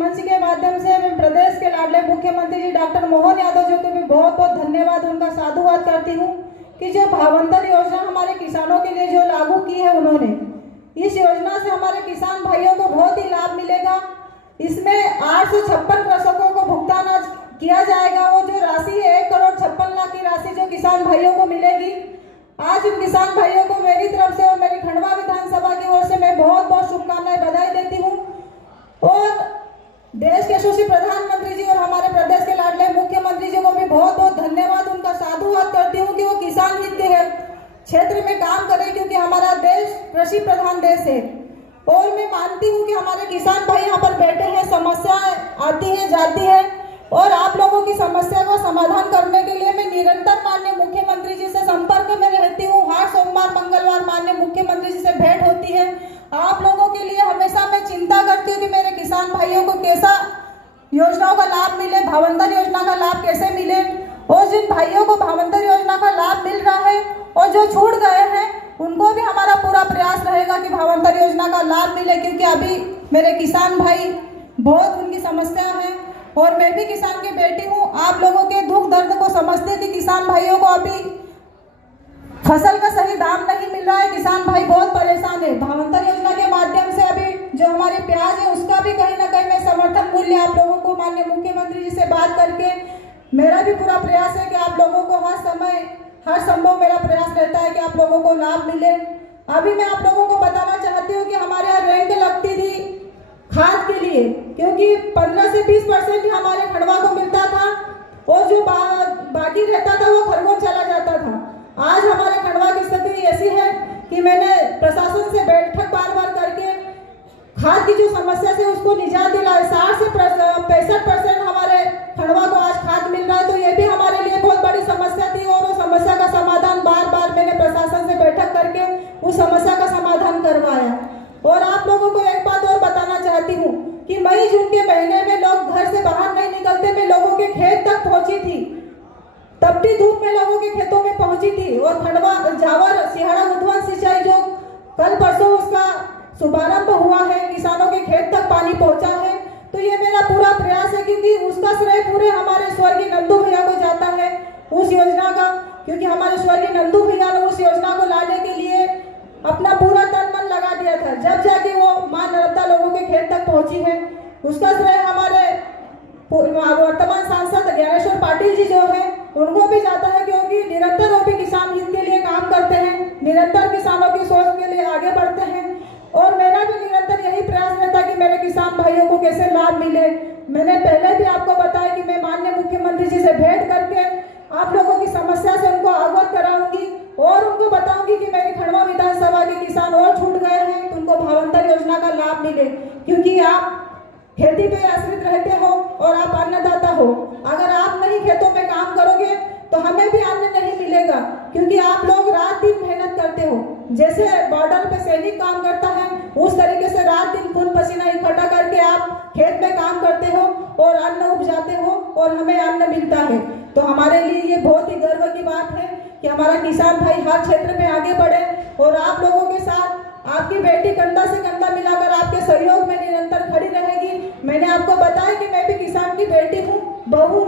मंच के माध्यम से मैं प्रदेश के लाडले मुख्यमंत्री जी डॉक्टर मोहन यादव जी को भी बहुत बहुत धन्यवाद, उनका साधुवाद करती हूँ कि जो भावंतर योजना हमारे किसानों के लिए जो लागू की है उन्होंने, इस योजना से हमारे किसान भाइयों को बहुत ही लाभ मिलेगा। इसमें 856 कृषकों को भुगतान आज किया जाएगा। वो जो राशि है 1,56,00,000 की राशि जो किसान भाइयों को मिलेगी। आज उन किसान भाइयों को मेरी तरफ से और मेरी खंडवा विधानसभा की ओर से मैं बहुत बहुत शुभकामनाएं, बधाई देती हूँ। और देश के यशस्वी प्रधानमंत्री जी और हमारे प्रदेश के लाडले मुख्यमंत्री जी को भी बहुत बहुत धन्यवाद, उनका साधुवाद करती हूँ कि वो किसान हित के क्षेत्र में काम करें, क्योंकि हमारा देश कृषि प्रधान देश है। और मैं मानती हूँ कि हमारे किसान भाई यहाँ पर बैठे हैं, समस्याएं आती है जाती है, और आप लोगों की समस्या को समाधान करने के लिए मैं निरंतर माननीय मुख्यमंत्री जी से संपर्क में रहती हूँ। हर सोमवार मंगलवार माननीय मुख्यमंत्री जी से भेंट होती है। आप लोगों के लिए हमेशा मैं चिंता करती हूँ कि मेरे किसान भाइयों को कैसा योजनाओं का लाभ मिले, भावंतर योजना का लाभ कैसे मिले। और जिन भाइयों को भावंतर योजना का लाभ मिल रहा है और जो छूट गए हैं, उनको भी हमारा पूरा प्रयास रहेगा कि भावंतर योजना का लाभ मिले, क्योंकि अभी मेरे किसान भाई बहुत उनकी समस्या है और मैं भी किसान की बेटी हूँ। आप लोगों के दुख दर्द को समझते कि किसान भाइयों को अभी फसल का सही दाम नहीं मिल रहा है, किसान भाई बहुत परेशान है। भावंतर योजना के माध्यम से अभी जो हमारी प्याज है उसका भी कहीं ना कहीं मैं समर्थन मूल्य आप लोगों को माननीय मुख्यमंत्री जी से बात करके, मेरा भी पूरा प्रयास है कि आप लोगों को हर समय हर संभव मेरा प्रयास रहता है कि आप लोगों को लाभ मिले। अभी मैं आप लोगों को बताना चाहती हूँ कि हमारे यहाँ रैंक लगती थी खाद के लिए, क्योंकि 15 से 20% हमारे खंडवा को मिलता था और जो बाकी रहता था वो खरगोन चला जाता था। आज हमारे खंडवा की स्थिति ऐसी है कि मैंने प्रशासन से बैठक बार बार करके खाद की जो समस्या से उसको निजात दिलाए। 60 से 65% हमारे खंडवा को आज खाद मिल रहा है, तो ये भी हमारे लिए बहुत बड़ी समस्या थी और उस समस्या का समाधान बार बार मैंने प्रशासन से बैठक करके उस समस्या का समाधान करवाया। और आप लोगों को एक बात और बताना चाहती हूँ कि मई जून के महीने में लोग घर से बाहर नहीं निकलते, मैं लोगों के खेत तक पहुंची थी, तपती धूप में लोगों के खेतों में पहुंची थी। और खंडवा जावर सिहाड़ा उद्वन सिंचाई जो कल परसों उसका शुभारंभ हुआ है, किसानों के खेत तक पानी पहुंचा है, तो ये मेरा पूरा प्रयास है, क्योंकि उसका श्रेय पूरे हमारे स्वर्गीय नंदू भैया को जाता है उस योजना का, क्योंकि हमारे स्वर्गीय नंदू भैया ने उस योजना को लाने के लिए अपना पूरा तन मन लगा दिया था, जब जाके वो मां नर्मदा लोगों के खेत तक पहुंची है। उसका श्रेय हमारे वर्तमान सांसद ज्ञानेश्वर पाटिल जी जो है उनको भी जाता है, क्योंकि निरंतर वो भी किसान हित के लिए काम करते हैं, निरंतर किसानों की सोच के लिए आगे बढ़ते हैं। और मेरा भी निरंतर यही प्रयास रहता कि मेरे किसान भाइयों को कैसे लाभ मिले। मैंने पहले भी आपको बताया कि मैं माननीय मुख्यमंत्री जी से भेंट करके आप लोगों की समस्या से उनको अवगत कराऊंगी और उनको बताऊंगी कि मेरी खंडवा विधानसभा के किसान और छूट गए हैं तो उनको भावंतर योजना का लाभ मिले, क्योंकि आप खेती पे आश्रित रहते हो और आप अन्नदाता हो। अगर आप नहीं खेतों में काम करोगे तो हमें भी अन्न नहीं मिलेगा, क्योंकि आप लोग रात दिन मेहनत करते हो। जैसे बॉर्डर पे सैनिक काम करता है उस तरीके से रात दिन खून पसीना इकट्ठा करके आप खेत में काम करते हो और अन्न उपजाते हो और हमें अन्न मिलता है। तो हमारे लिए ये बहुत ही गर्व की बात है कि हमारा किसान भाई हर क्षेत्र में आगे बढ़े और आप लोगों के साथ आपकी बेटी कंधा से कंधा मिलाकर आपके सहयोग में निरंतर खड़ी रहेगी। मैंने आपको बताया कि मैं भी किसान की बेटी हूँ, बहू हूँ।